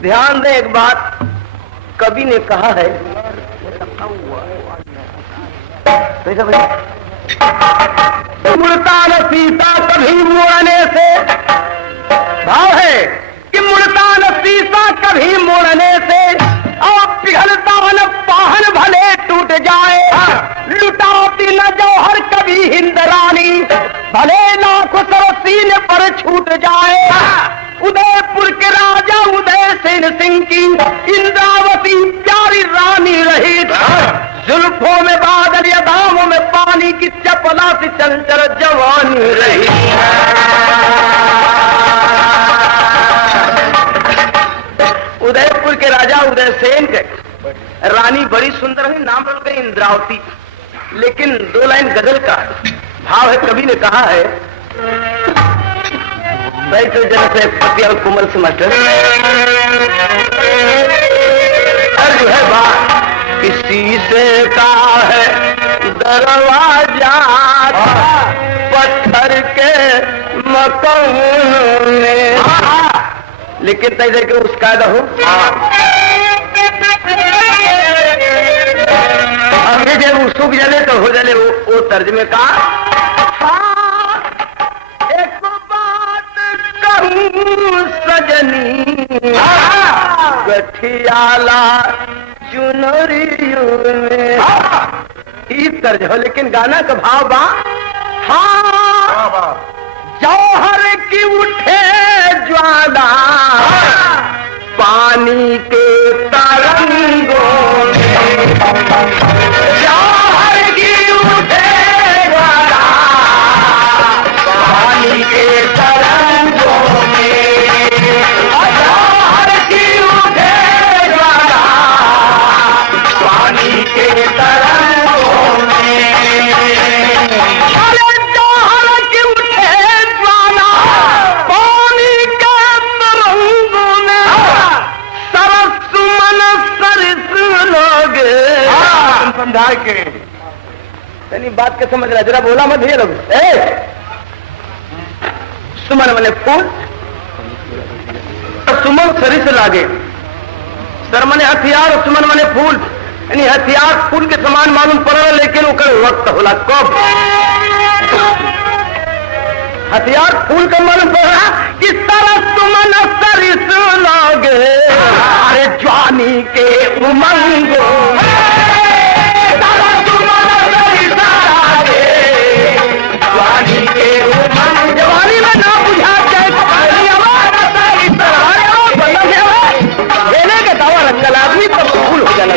ध्यान दे एक बात, कवि ने कहा है मुड़ता न सीता कभी मोड़ने से, भाव है कि मुड़ता न सीता कभी मोड़ने से, और पिघलता न पाहन भले टूट जाए, लुटाती न जौहर कभी हिंदरानी भले लाखों सरसीन पर छूट जाए। उदयपुर के राजा उदय सेन सिंह की इंद्रावती प्यारी रानी रही, जुल्फों में बादल या दामों में पानी की चपला सी चंचल जवानी रही। उदयपुर के राजा उदय सेन के रानी बड़ी सुंदर है, नाम रख गई इंद्रावती। लेकिन दो लाइन गजल का भाव है, कवि ने कहा है भाई तो जैसे पति और कोमल से मटर जो है बात किसी से का है दरवाजा पत्थर के मकान में, लेकिन तैसे के उसका दहो अभी जब वो सूख जले तो हो जले वो तर्जमे का। एक बात कहूँ सजनी गठियाला चुनरियों में, इस तर्ज हो, लेकिन गाना का भाव बा हाँ जौहर की उठे ज्वाला पानी के तरंगों में, जौहर की उठे ज्वाला पानी के तरंगों में, जौहर की उठे ज्वाला पानी के तरंगों में, अरे जौहर की उठे ज्वाला पानी के तरंगों में, सरस सुमन सरिस लोग समझा के तनी बात के समझ रहा, जरा बोला मत लोग। सुमन मने फूल, सुमन सरिस लागे, सर मने हथियार, सुमन मने फूल, यानी हथियार फूल के समान मालूम पड़ रहा, लेकिन ओकर वक्त होला कब हथियार फूल का मालूम पड़ रहा कि सरस सुमन सरिस लागे, अरे जवानी के उमंगों में, जवानी के उमंग, जवानी में ना बुझा जाए के दावा रंगल आदमी तो फूल हो जाना।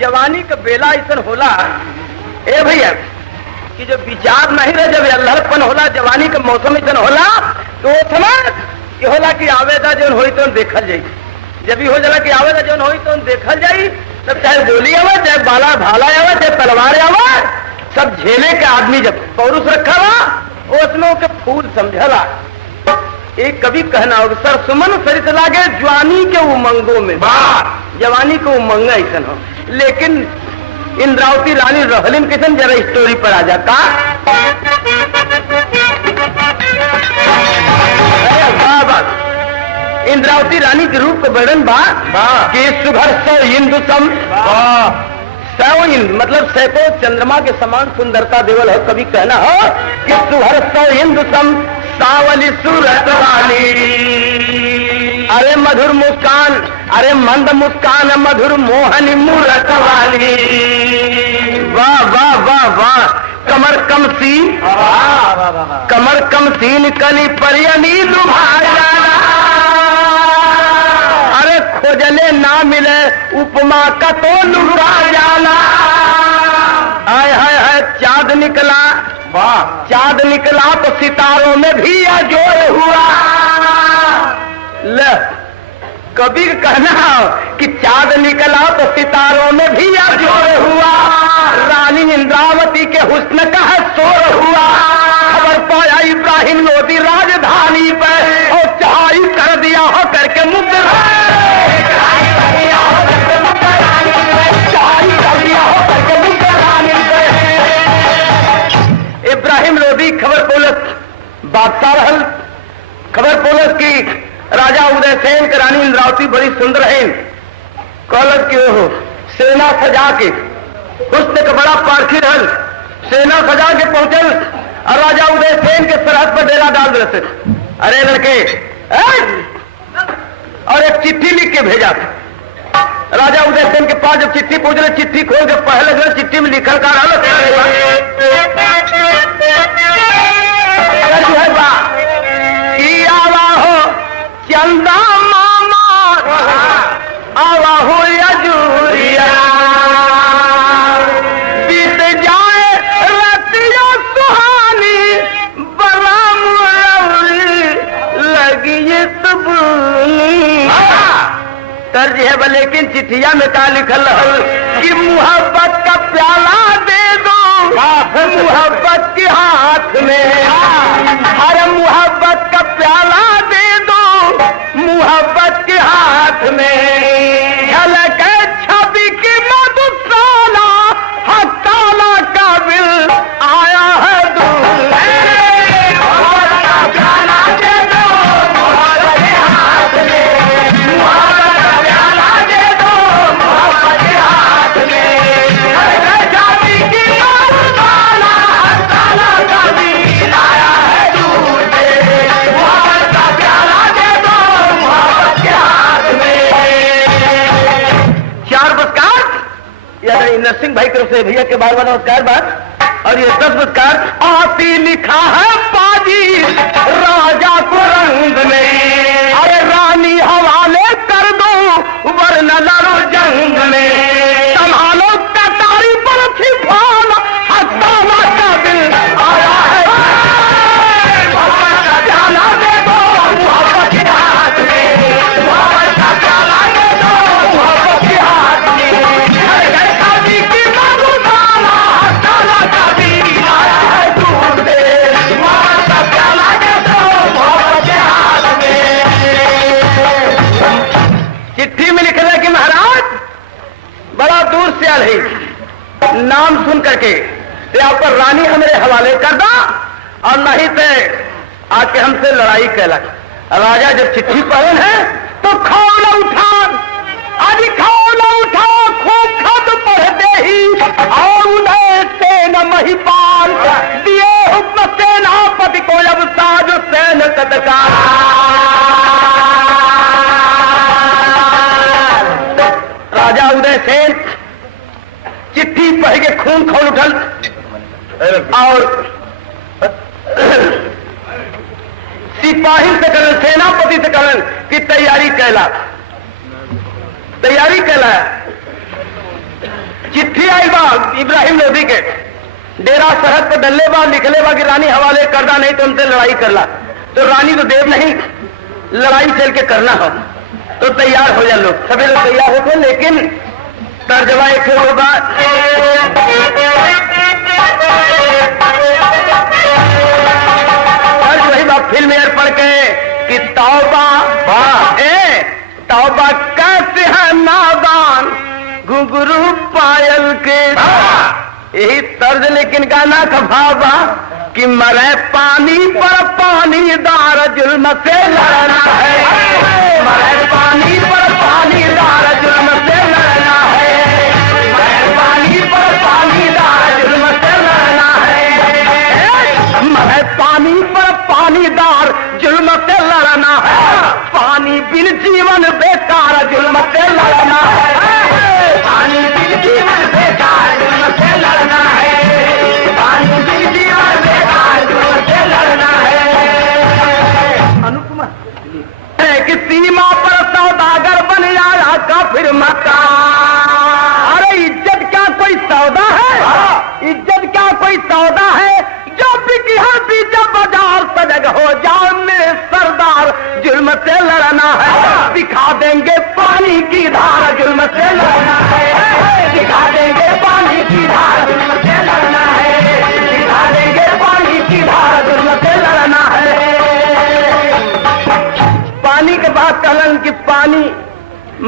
जवानी का बेला ऐसा होला ए भैया कि जो विचार नहीं रहे, जब अल्हड़पन होला, जवानी का मौसम ऐसा होला तो वो समय कि होला कि आवेदा जो होई तो देखल जाई, जब भी हो जाला कि आवेदा जो होई तो देखल जाई, तब चाहे गोली आवे, चाहे बाला भाला आवे, चाहे तलवार आवे, सब झेले के आदमी जब पौरुष रखा हुआ उसमें के फूल समझला। एक कभी कहना होगा सर सुमन सरिस लागे जवानी के उमंगों में, जवानी को उमंग ऐसा हो, लेकिन इंद्रावती रानी रहलिन किसन, जरा स्टोरी पर आ जाता। इंद्रावती रानी के रूप को वर्णन बा कि सुभर सौ इंदु सम, सौ इंद मतलब सैकड़ों चंद्रमा के समान सुंदरता देवल है, कभी कहना हो कि सुभर सौ इंदु सम सावली सूरत वाली, अरे मधुर मुस्कान, अरे मंद मुस्कान मधुर मोहनी मूरत वाली, वाह वाह वाह वाह, कमर कम सी, कमर कम सीन कली परियनी लुभाया, अरे खोजले ना मिले उपमा का तो लुभा जाना, हाय हाय हाय चाँद निकला, वाह चाँद निकला तो सितारों में भी अजोड़ हुआ। ले कभी कहना कि चाँद निकला तो सितारों में भी अजोड़ हुआ, रानी इंद्रावती के हुस्न का शोर हुआ, खबर पाया इब्राहिम लोदी भी बड़ी सुंदर है। कॉलेज के हो सेना सजा के हुस्न का बड़ा पारखी रहल, सेना सजा के पहुंचे और राजा उदयसेन के सरहद पर डेरा डाल दे। अरे लड़के और एक चिट्ठी लिख के भेजा। राजा उदयसेन के पास जब चिट्ठी पहुंच रहे, चिट्ठी खोल के पहले जो चिट्ठी में लिखल का आवा हो चंदा मामा आवा हो यजूरिया, बीत जाए रतिया सुहानी बला मुरौरी लगी सबूनी। तर्ज है लेकिन चिट्ठिया में का लिखल कि मोहब्बत का प्याला दे दो मोहब्बत के हाथ में। अरे मोहब्बत का प्याला दे दो मोहब्बत के हाथ में। झलक छवि की मधुशाला हकाला का बिल आया है दूर। नरसिंह भाई की तरफ से भैया के बार बार नमस्कार बात। और ये 10 नमस्कार आती लिखा है पाजी राजा को रंग में। अरे रानी हवाले कर दो वरना लड़ो जंग में। संभालो कटारी पर छिपाना हटाना का दिल आया है। प्याला दे दो मोहब्बत के हाथ में। मोहब्बत का प्याला दे दो मोहब्बत के हाथ में। चिट्ठी में लिख रहा कि महाराज बड़ा दूर से आल है, नाम सुन करके आप पर रानी हमारे हवाले कर दो और नहीं तो आके हमसे लड़ाई कैलक। राजा जब चिट्ठी पढ़े हैं तो खौला उठा आदि खौला उठा खूब खत पढ़ते ही और उदय सेन महिपाल दिए हुक्म सेनापति को अब साज सैन सत्कार। राजा उदयसेन चिट्ठी पढ़ के खून खोल उठल और सिपाही से करन सेनापति से करन की तैयारी कैला। चिट्ठी आई बा इब्राहिम लोधी के डेरा सरहद पर डल्ले बा लिखले बा कि रानी हवाले करना नहीं तो उनसे लड़ाई करला। तो रानी तो देव नहीं, लड़ाई चल के करना हो तो तैयार हो जाए। लोग सभी लोग तैयार होते, लेकिन तर्जमा एक होगा और वही बात फिल्म एयर पढ़ के कि तौबा तौबा कैसे है नादान घुंघरू पायल के। यही तर्ज लेकिन गाना का भावा कि मरे पानी पर पानीदार जुल्म से लड़ना है। मरे पानी पर पानीदार जुल्म से लड़ना है। मरे पानी पर पानीदार जुल्म से लड़ना है। मरे पानी पर पानीदार जुल्म से लड़ना है। पानी बिन जीवन बेकार जुल्म से लड़ना है। पानी बिन जीवन बेकार जुल्म से लड़ना है। पानी बिन जीवन बेकार जुल्म से लड़ना है। अनुपमा कि सीमा पर सौदागर बन आया काफिर मक्का। अरे इज्जत क्या कोई सौदा है? इज्जत क्या कोई सौदा है? जो बिकी है बीजा बाजार सजग हो जाओ मेरे सरदार जुल्म से लड़ना है। दिखा देंगे पानी की धार जुल्म से लड़ना है। दिखा देंगे पानी की धार जुल्म से लड़ना है। दिखा देंगे पानी की धार जुल्म से लड़ना है। पानी के बाद कहलन कि पानी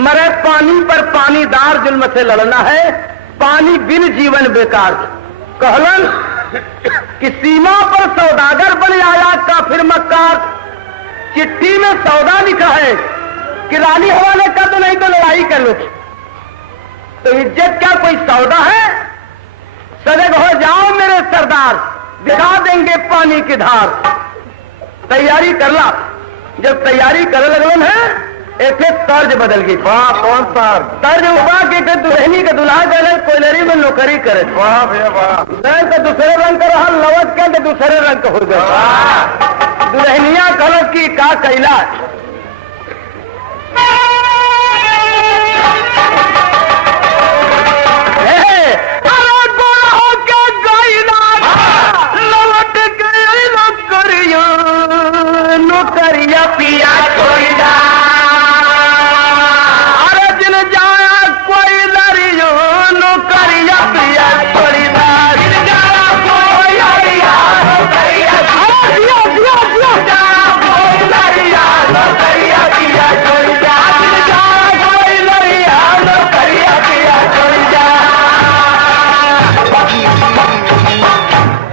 मरे पानी पर पानीदार जुल्म से लड़ना है। पानी बिन जीवन बेकार। कहलन कि सीमा पर सौदागर बन आया काफिर मक्कार। चिट्ठी में सौदा लिखा है कि रानी हवाले कर दो नहीं तो लड़ाई कर लो। तो इज्जत क्या कोई सौदा है? सजग हो जाओ मेरे सरदार, दिखा देंगे पानी की धार। तैयारी कर ला। जब तैयारी करे लगलन है एक तर्ज बदल गई। वाह, कौन सा तर्ज? उबा के दुल्हनी के दुल्हा गए कोयलरी में नौकरी करे। वाह भैया वाह। तो दूसरे रंग का रहा, लवट के तो दूसरे रंग का हो गया। दुल्हनिया कलर की का कैला। नौकरिया पिया कोई ना, अरे दिन जाया कोई लड़ियो नौकरिया पिया कोई ना, दिन जाया कोई लड़िया नौकरिया पिया कोई लड़िया नौकरिया पिया कोई ना, दिन जाया कोई लड़िया नौकरिया पिया कोई ना।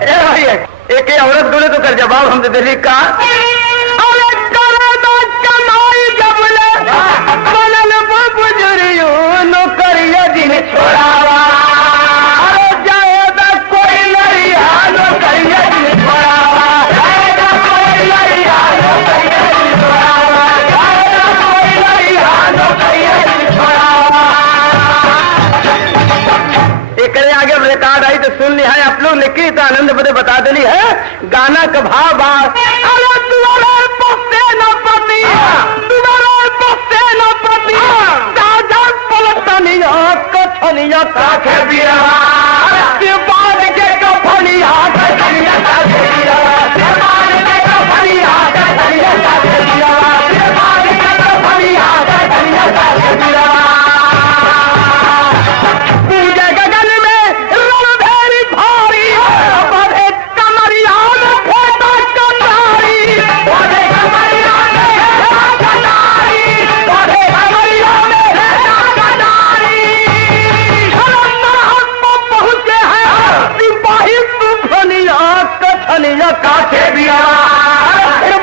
ए भाई एक औरत बोले तो कर जवाब हम दे दी का छोड़ावा, अरे जाएगा कोई लड़िया नौकरिया छोड़ावा, जाएगा कोई लड़िया नौकरिया छोड़ावा, जाएगा कोई लड़िया नौकरिया छोड़ावा। एक आगे रिकॉर्ड आई तो सुन लिया है आप लोग, लेकिन तो आनंद बदे बता देनी है गाना का भाव। अरे तुम्हारे बसे न पति, तुम्हारे बसे न पति, पलटनिया कछनिया काखे बिया, के बाद के कफनिया कछनिया काखे बिया, के बाद के कफनिया कछनिया काखे बिया, के बाद के कफनिया कछनिया काखे बिया। पूजे गगन में रणभेरी भारी, बढ़े कमरिया में फेंटा कटारी, बढ़े कमरिया में फेंटा कटारी, बढ़े कमरिया में फेंटा कटारी। पहुंचे हैं सिपाही तूफनिया कछनिया काटे बिया,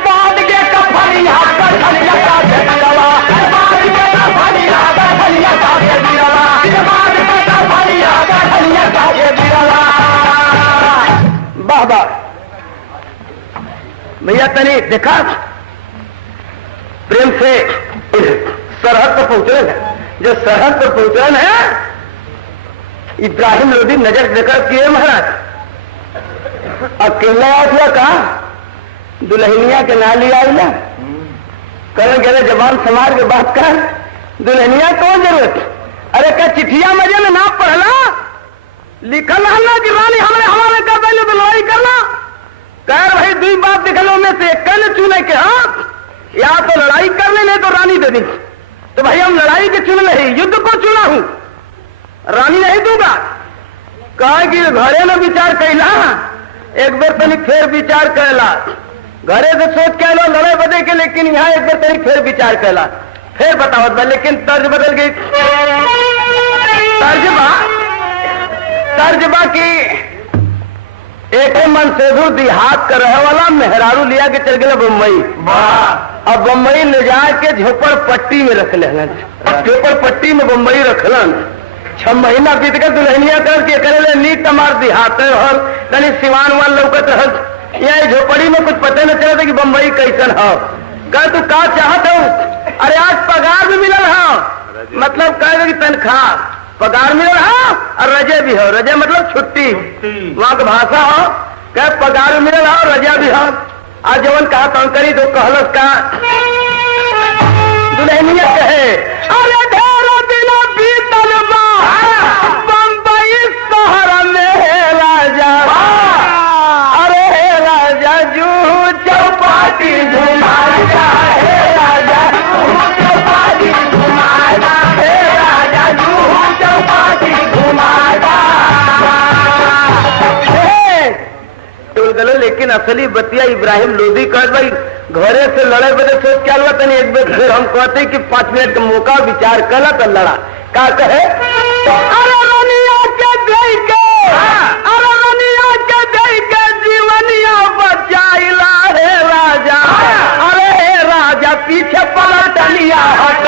बाद के कफनिया कछनिया काटे बिया, बाद के कफनिया कछनिया काटे बिया, बाद के कफनिया कछनिया काटे बिया। वाह वाह भैया, तनी देखा प्रेम से सरहद पर पहुंचे हैं। जो सरहद पर पहुंचे हैं इब्राहिम लोधी नजर देकर किए महाराज अकेला हुआ कहा दुल्हनिया के ना लिया ना करण गए जबान समाज के बात कर दुल्हनिया कौन जरूरत। अरे क्या चिट्ठिया मजे में ना पढ़ला लिखल ना कि रानी हमने हमारे कर पहले तो लड़ाई करना कह भाई दुई बात दिखलो में से एक कल चुने के हाथ या तो लड़ाई कर ले नहीं तो रानी दे दी। तो भाई हम लड़ाई के चुन नहीं युद्ध को चुना हूं, रानी नहीं दूंगा। कहा कि घरे में विचार कैला एक बार तनिक फिर विचार कैला, घरे से सोच के लो लड़ाई बदे के, लेकिन यहाँ एक बार तनिक फिर विचार कैला फिर बतावत बा, लेकिन तर्ज बदल गई। तर्जबा की एक मन सेधु देहात का रहे वाला मेहरारू लिया के चल गया बम्बई। अब बम्बई ले जाके झोपड़ पट्टी में रख लेलन, झोपड़ पट्टी में बम्बई रखलन। 6 महीना बीत गए दुल्हनिया करके करे नीट तमार देहात और तनी सिवान वाल लौकत रहल। यहाँ झोपड़ी में कुछ पता न चला था कि बम्बई कैसन हो। कह तू का चाहत हो? अरे आज पगार भी मिलल हो, मतलब कह कि तनख्वाह पगार मिलल हो और रजे भी हो। रजे मतलब छुट्टी, वहां की भाषा हो। कह पगार भी मिलल हो रजा भी हो। आज जवन कहा तो करी तो कहलस का दुल्हनिया कहे अरे ढेरों दिनों बीतल बा बम्बई शहर में राजा, अरे राजा जू चौपाटी घुमा हे राजा चौपाटी घुमा, हे राजा जू चौपाटी घुमा। गलो लेकिन असली बतिया इब्राहिम लोधी कह भाई घरे से लड़े बदे सोच क्या हुआ तनी एक बार फिर हम कहते कि 5 मिनट का मौका विचार कला तो लड़ा का कहे अरे रनिया के दे के, अरे रनिया के दे के जीवनिया बचाइला हे राजा, अरे हे राजा पीछे पलटनिया हट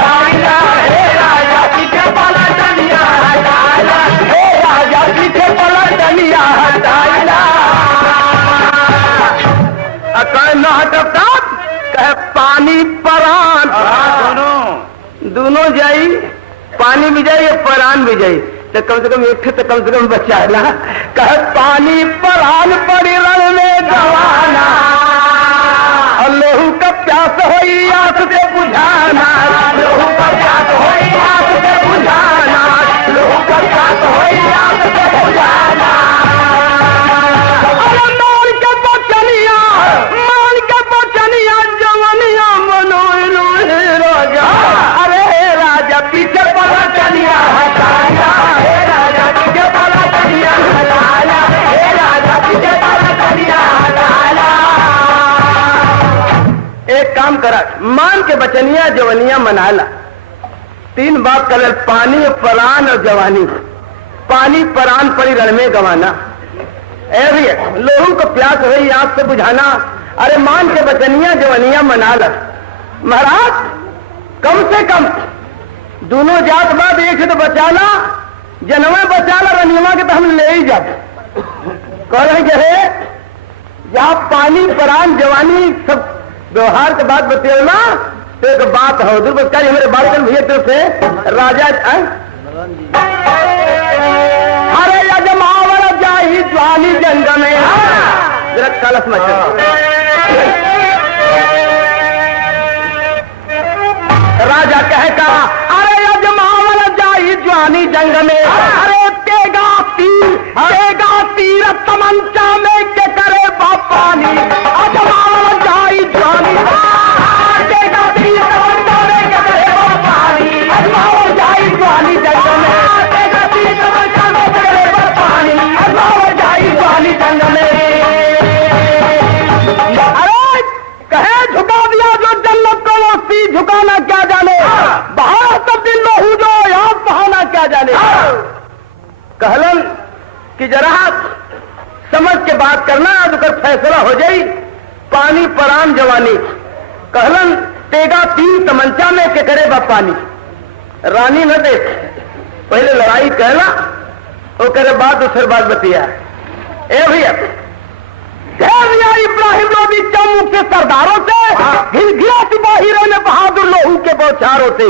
पानी भी जाए या परान भी जाए तो कम से कम एक तो कम से कम बचा ला। कहे पानी परान पड़ी रण में गवाना और लोहू का प्यास होई आंख से बुझाना, लोहू का प्यास होई आंख से बुझाना, लोहू का प्यास होई आंख से बुझाना। अरे मान के बचनिया जवनिया मनोई रोए राजा, अरे राजा पीछे पड़ा चलिया हटाया, हे राजा पीछे पड़ा चलिया हटाया, हे राजा पीछे पड़ा चलिया हटाया। एक काम करा, मान के बचनिया जवनिया मनाला। 3 बात कर, पानी परान और जवानी। पानी परान पड़ी रण में गवाना, ए भैया लोगों को प्यास हुई आंख से बुझाना। अरे मान के बचनिया जवनिया मनाला। महाराज कम से कम दोनों जात बाद एक से तो बचाना, जनवा बचाला रनियमा के तो हम ले ही जाते। कह रहे जहे जहाँ पानी परान जवानी सब व्यवहार के बाद बतेना तो एक बात हो दुर्बकारी हमारे बालकन भैया तरफ से राजा अरे यजमावल जाही ज्वाली जंग में जरा कलश मच राजा कहे कहा अरे यजमावल जाही ज्वाली जंग में, अरे तेगा तीर तमंचा में के करे बापानी अजमावल जाही ज्वाली, तेगा तीर तमंचा में के करे बापानी अजमावल जाही ज्वाली जंग में, तेगा तीर तमंचा में के करे बापानी अजमावल जाही ज्वाली जंग में। अरे कहे झुका दिया जो जन्नत को वो सी झुकाना क्या जाने, बाहर तब्दील लहू जो यहाँ बहाना क्या जाने। कहलन कि जरा समझ के बात करना, अगर फैसला हो जाई पानी परान जवानी। कहलन तेगा 3 तमंचा में के करे बा पानी। रानी न देख पहले लड़ाई कहला और करे बाद दूसरे बात बतिया। ए भैया इब्राहिम लोधी जम्मू के सरदारों से गिरा सिपाही ने बहादुर लोहू के बौछारों से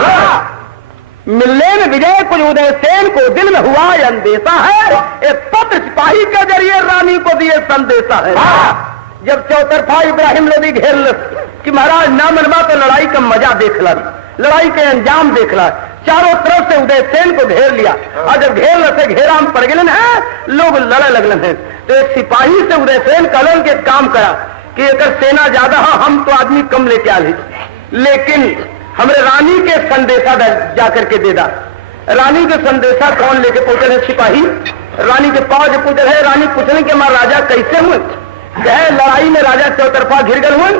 मिलने में विजय कुल उदय सेन को दिल में हुआ अंदेशा है, एक पत्र सिपाही के जरिए रानी को दिए संदेशा है। जब चौतरफा इब्राहिम लोधी घेर कि महाराज ना मनवा तो लड़ाई का मजा देख ला, लड़ाई के अंजाम देख ला। चारों तरफ से उदय सेन को घेर लिया और जब घेर से घेरा हम पड़ गए हैं, लोग लड़े लगलन है। तो एक सिपाही से उदय सेन कलन के काम करा कि अगर सेना ज्यादा हो हम तो आदमी कम लेके आ ली, लेकिन हमरे रानी के संदेशा जाकर के दे दा। रानी के संदेशा कौन लेके पहुंचे है? सिपाही रानी के पास जो पूछे है, रानी पूछने के मां राजा कैसे हुए? कहे लड़ाई में राजा चौतरफा घिर गए हुए,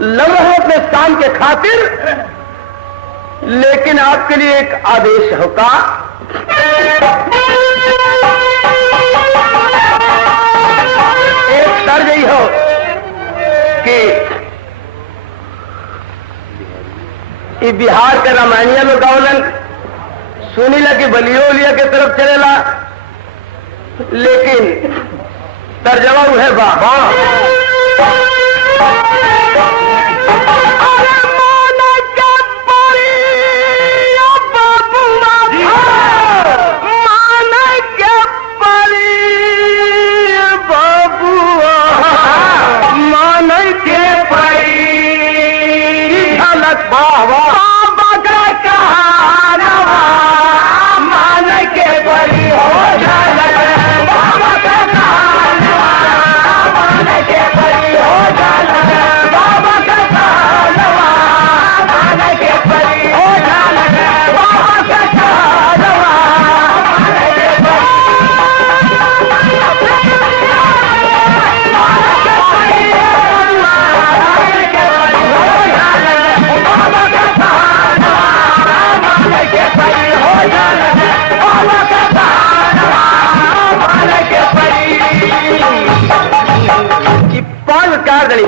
लड़ रहे अपने स्थान के खातिर, लेकिन आपके लिए एक आदेश होगा। एक तर्ज यही हो कि ये बिहार के रामायणिया लोग गावलन सुनी ला कि बलियो लिया के तरफ चलेला, लेकिन तर्जमा है बाबा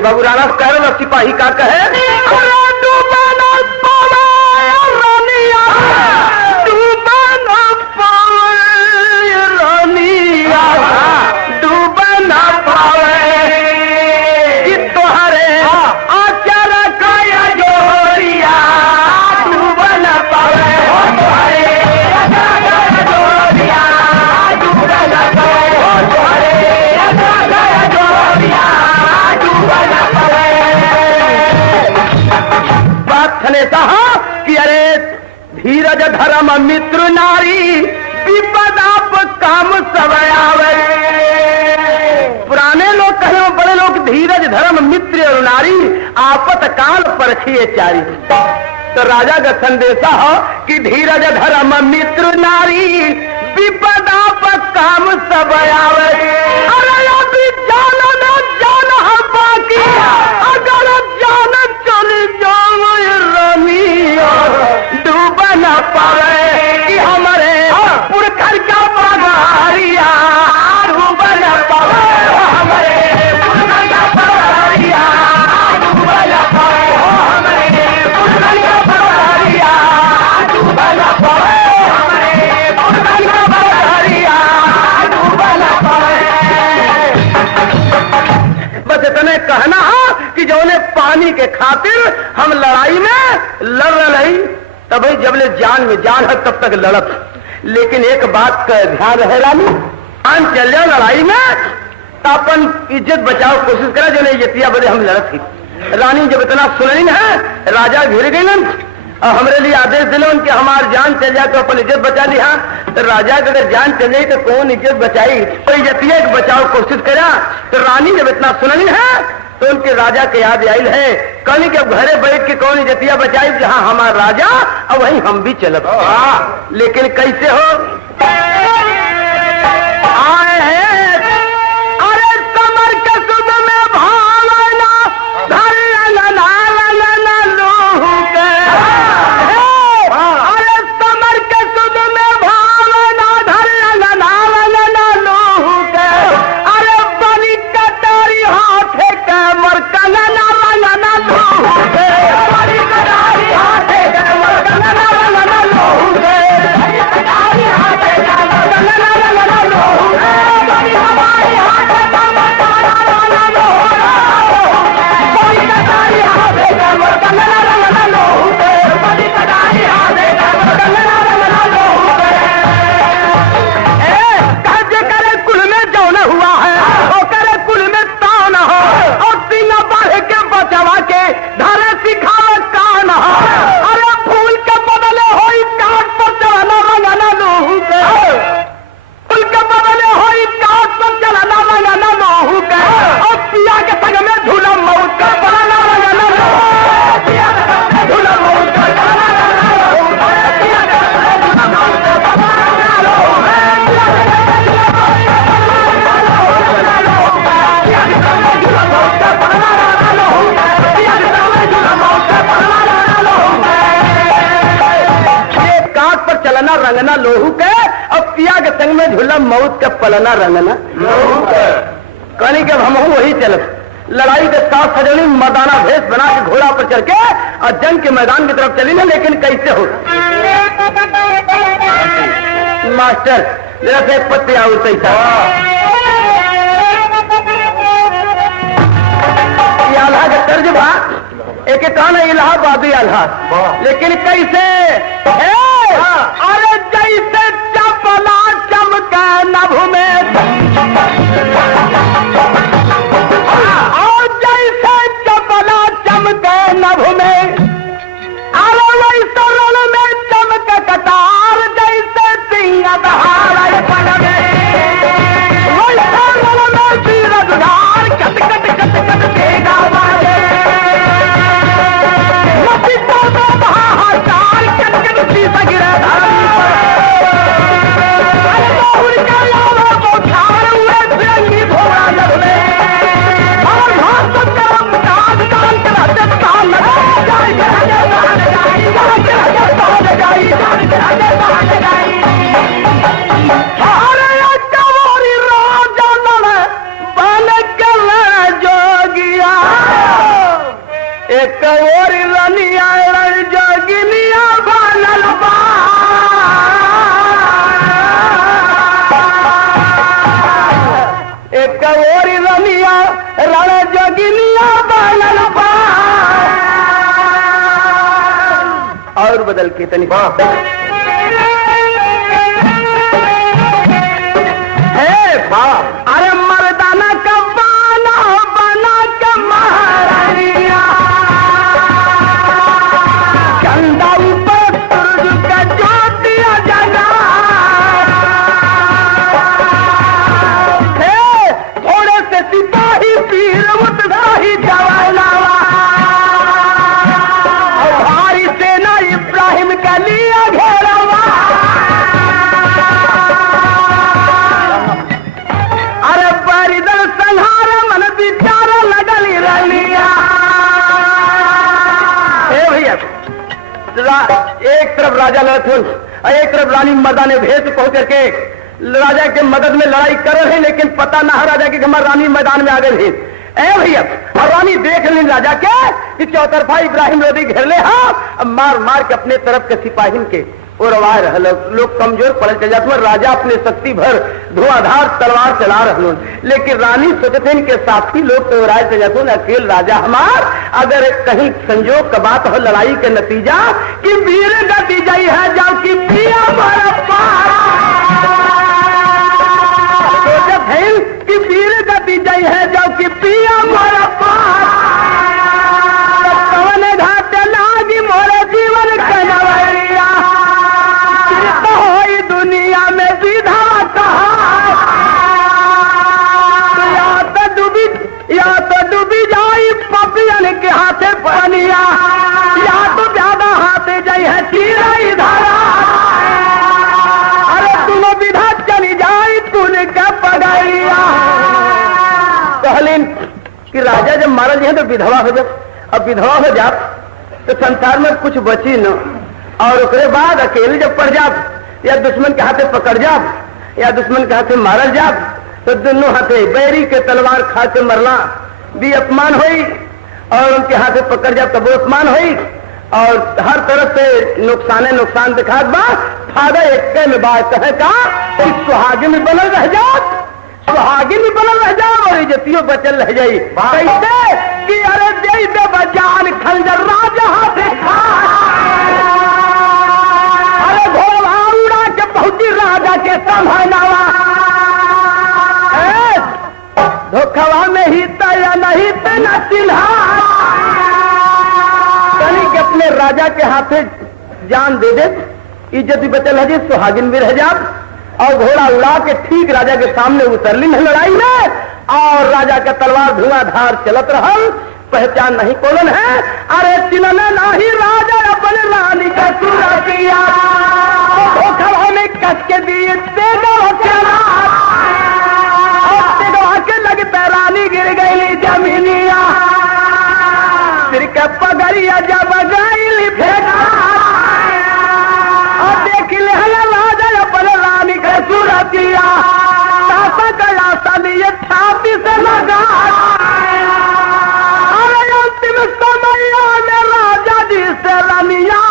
बाबू राणा कह सिपाही का कहे धीरज धर्म मित्र और नारी आपत काल परखिए चारी। तो राजा का संदेशा हो कि धीरज धर्म मित्र नारी विपदा पर काम सब आवे। अरे अभी जान न जान बाकी अगर जान चली जाओ रमी डूब न पावे कि हमारे पुरखर का पगारिया डूब न पावे हमारे पुरखर का पगारिया डूब न पावे हमारे पुरखर का पगारिया डूब न पावे हमारे पुरखर का पगारिया डूब न पावे। बस इतने कहना कि जो उन्हें पानी के खातिर हम लड़ाई में लड़ रही, तब भाई जब ले जान में जान है तब तक लड़त। लेकिन एक बात का ध्यान रहे रानी, आन चल जाओ लड़ाई में तो अपन इज्जत बचाओ कोशिश करा, जो इज्जतिया बदे हम लड़त थी। रानी जब इतना सुननी है, राजा घिर गई और हमरे लिए आदेश दिले कि हमार जान चल जाए तो अपन इज्जत बचा ली। हाँ, तो राजा की अगर जान चल जाए तो कौन इज्जत बचाई, तो इज्जतिया बचाओ कोशिश करा। तो रानी जब इतना सुननी है तो उनके राजा के याद आई है, कहनी कि अब घरे बैठ के कौन इज्जतिया बचाई, जहां हमारा राजा और वहीं हम भी चलब। लेकिन कैसे हो आए हैं, अरे समर के सुध में भावना धर लोहू के, अरे समर के सुध में भावना धर लोहू के, अरे बनी कटारी हाथे के मरकना रंगना लोहू के, बनी कटारी हाथे के मरकना रंगना लोहू के, कटारी हाथे के मरकना रंगना लोहू के, बनी हमारी हाथे का मरकना रंगना लोहू के, बनी कटारी हाथे के मरकना रंगना लोहू के, बनी कटारी हाथे के मरकना रंगना लोहू के। काजे करे कुल में जौन हुआ है, ओ करे कुल में तान हो, और सीना बाढ़ के बचवा के धरे सिखावे कान हो। अरे फूल के बदले होई काट पर चलना रंगना लोहू के, फूल के बदले होई काट पर चलना रंगना लोहू के, और पिया के संग में झूला मौत का बना रंगना लोहू, पिया के संग में झूला मौत का बना रंगना लोहू, पिया के संग में झूला मौत का बना रंगना लोहू, पिया के संग में झूला मौत का बना रंगना लोहू, पिया के संग में झूला मौत का बना रंगना लोहू, पिया के संग में झूला मौत का बना रंगना लोहू। ये काट पर चलना रंगना लोहू के, और पिया के संग में झूला मौत का पलना रंगना लोहू के। कहनी कि अब हम वही चलत लड़ाई के साथ सजनी मर्दाना भेष बना के घोड़ा पर चढ़ के और जंग के मैदान की तरफ चली ना। लेकिन कैसे हो मास्टर, जरा से एक पत्ते आओ सही आल्हा का तर्ज बा, एक कहा ना इलाहाबादी आल्हा, लेकिन कैसे अरे जैसे चपला चमका नभ में, और जैसे चपला चमके नभ में, अरे वैसे रण में चमक कटार, जैसे सिंह दहाड़ पन में, वैसे रण में सीरज धार कट कट कट कट देगा बाजे, मसीता में महाचार कट कट सीसा गिरा धारी अरे बहुर के लावा बोछार हुए फिरंगी भोरा नभ में, और घास तो करम काज कान के रहते तान जाई के हजे बहन जाई, जाई के हजे बहन जाई, जाई के हजे बहन जाई। अरे कवरी राजा लड़ बन के ले जोगिया, एक कवरी रनिया लड़ जोगिनिया बनल बा, एक कवरी रनिया रण जोगिनिया बनल बा। और बदल के तनी अरे मर्दाना का बाना बना के महारानिया, चंदा ऊपर सूरज का ज्योतिया जला, थोड़े से सिपाही पीर उत एक तरफ राजा लड़ते और एक तरफ रानी मर्दाने भेद पहुंच करके राजा के मदद में लड़ाई कर रहे, लेकिन पता ना है राजा की हमारे रानी मैदान में आ गए थे। ए भैया, और रानी देख ली राजा के कि चौतरफा इब्राहिम लोधी घेर ले, हाँ अब मार मार के अपने तरफ के सिपाही के और आवाज रह लोग कमजोर पड़ चल जाते, राजा अपने शक्ति भर धुआंधार तलवार चला रहे, लेकिन रानी सोचते इनके साथी लोग तो राय चल जाते, अकेले राजा हमार अगर कहीं संजोग का बात हो लड़ाई के नतीजा कि वीर गति जाई है जाओ कि पिया कि वीर गति जाई है जाओ कि पिया मारा कवन घाट लागी मोरे जीवन कनवरिया हो दुनिया में सीधा कहा या तो डूबी जाई पपियन के हाथे पनिया, या तो ज्यादा हाथे जाई है चीरा धारा, अरे तुम विधा चली जाई तूने क्या पगाइया। कहलीन कि राजा जब मारा जाए तो विधवा हो जाए, अब विधवा हो जाए तो संसार में कुछ बची न, और उसके बाद अकेले जब पड़ जाए या दुश्मन के हाथे पकड़ जाए या दुश्मन के हाथे मारल जाए तो दोनों हाथे बैरी के तलवार खा के मरना भी अपमान हुई, और उनके हाथे पकड़ जाए तब वो अपमान हुई, और हर तरफ से नुकसान दिखा बा फायदा एक में बात है का सुहागिन में बनल रह जाओ, सुहागिन में बनल रह जाओ और इज्जतियों बचल रह जाई। कैसे कि अरे दे दे बजान खंजर राजा हाथे खा, अरे घोड़ा उड़ा के पहुंची राजा के संभालवा, धोखवा में ही तया नहीं तना चिन्हा, के अपने राजा के हाथे जान दे दे, इज्जत भी बचल है, सुहागिन भी रह जा, और घोड़ा उड़ा के ठीक राजा के सामने उतरली है लड़ाई में, और राजा का तलवार धुआंधार चलत रहल, पहचान नहीं कौन है, अरे चिन्हना नहीं राजा अपने रानी का सूरतिया, धोखा में कस के दिए के लगता रानी गिर गई जमीनिया, सिर का पगड़िया जब गई फेंका, और देख ले राजा अपने रानी का सूरतिया, लिए छाती से लगा, अरे अंतिम समय में राजा जी से रनिया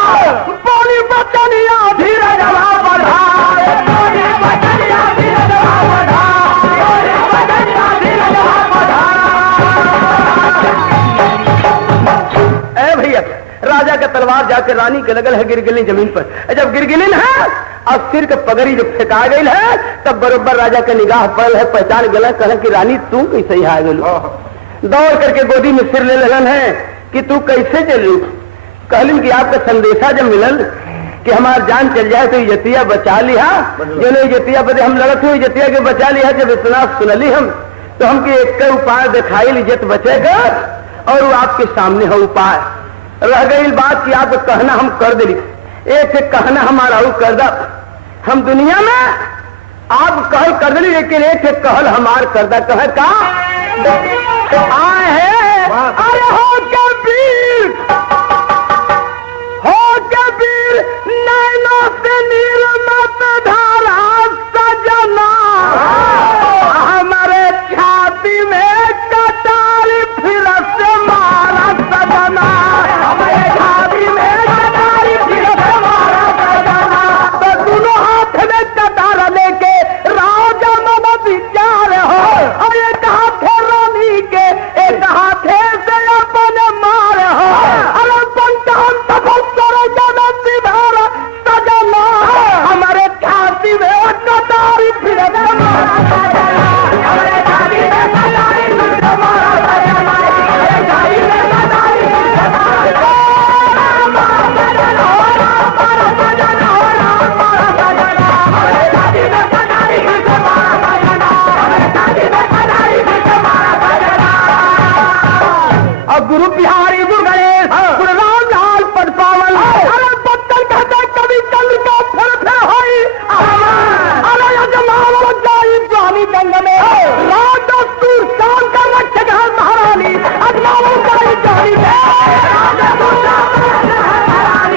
बोली बचनिया धीरे जवाब बढ़ा, राजा का तलवार जाकर रानी के लगल है गिरगिली जमीन पर, जब गिरगिलिन है और सिर का पगड़ी जब फेंका गई है तब बरोबर राजा का निगाह पड़ल है, पहचान गल, कह कि रानी तू कैसे ही आ गलू, दौड़ करके गोदी में सिर ले लेलन है कि तू कैसे चलू, कहलिन कि आपका संदेशा जब मिलल कि हमार जान चल जाए तो इज्जतिया बचा लिया, जो नहीं इज्जतिया बदे हम लड़त हुई इज्जतिया के बचा लिया, जब इतना सुनली हम तो हमके एक उपाय दिखाई इज्जत बचेगा, और वो आपके सामने है उपाय, रह गई बात कि आप कहना हम कर दे, एक कहना हमारा कर दा, हम दुनिया में आप कहल कर दे, लेकिन एक कहल हमार कर दा, कह का आए है